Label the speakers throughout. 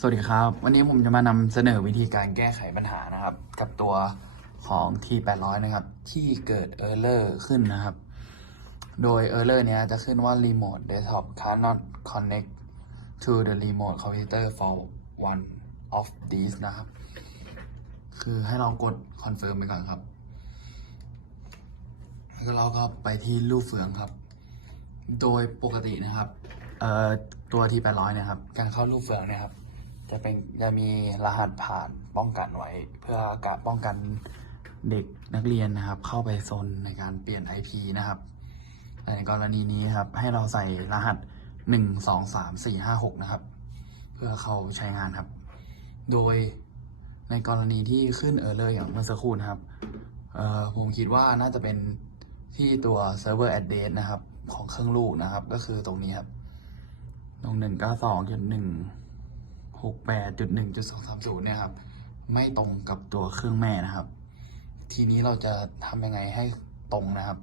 Speaker 1: สวัสดีครับ วันนี้ผมจะมานำเสนอวิธีการแก้ไขปัญหานะครับ กับตัวของ T800 นะครับ ที่เกิด Error ขึ้นนะครับ โดย Error เนี้ยจะขึ้นว่า Remote Desktop cannot connect to the remote computer for one of these นะครับ คือให้เรากด Confirm ไปก่อนครับแล้วเราก็ไปที่รูปเฟืองครับ โดยปกตินะครับเอ่อตัวที่800 เนะครับการเข้ารูปเฟืองเนี่ยครับ จะเป็นจะมีรหัสผ่านป้องกันไว้ เพื่อกะป้องกันเด็กนักเรียนนะครับ เข้าไปโซนในการเปลี่ยน IP นะครับในกรณีนี้ครับ ให้เราใส่รหัส 1 2 3 4 5 6 นะครับ เพื่อเข้าใช้งานครับ โดยในกรณีที่ขึ้นเออร์เลอร์อย่างเมื่อสักครู่นะครับผมคิดว่าน่าจะเป็นที่ตัว server address นะครับ ของเครื่องลูกนะครับ ก็คือตรงนี้ครับตรงห นึ่งเก้าสองจุดหนึ่งหกแปดจุดหนึ่งจุดสองสามศูนย์เนี่ยครับ ไม่ตรงกับตัวเครื่องแม่นะครับ ทีนี้เราจะทำยังไงให้ตรงนะครับ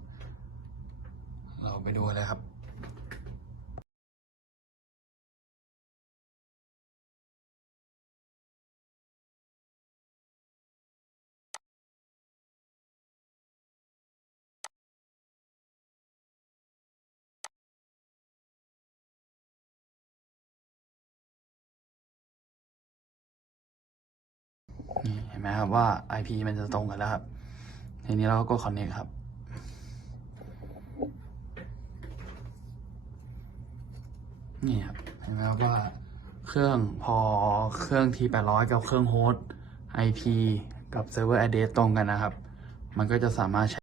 Speaker 1: เราไปดูเลยครับ นี่เห็นไหมครับว่า IP มันจะตรงกันแล้วครับ ทีนี้เราก็กด connect ครับ นี่ครับ เห็นไหมครับว่าเครื่องพอเครื่อง T800 กับเครื่องโฮสต์ IP กับ Server Address ตรงกันนะครับ มันก็จะสามารถใช้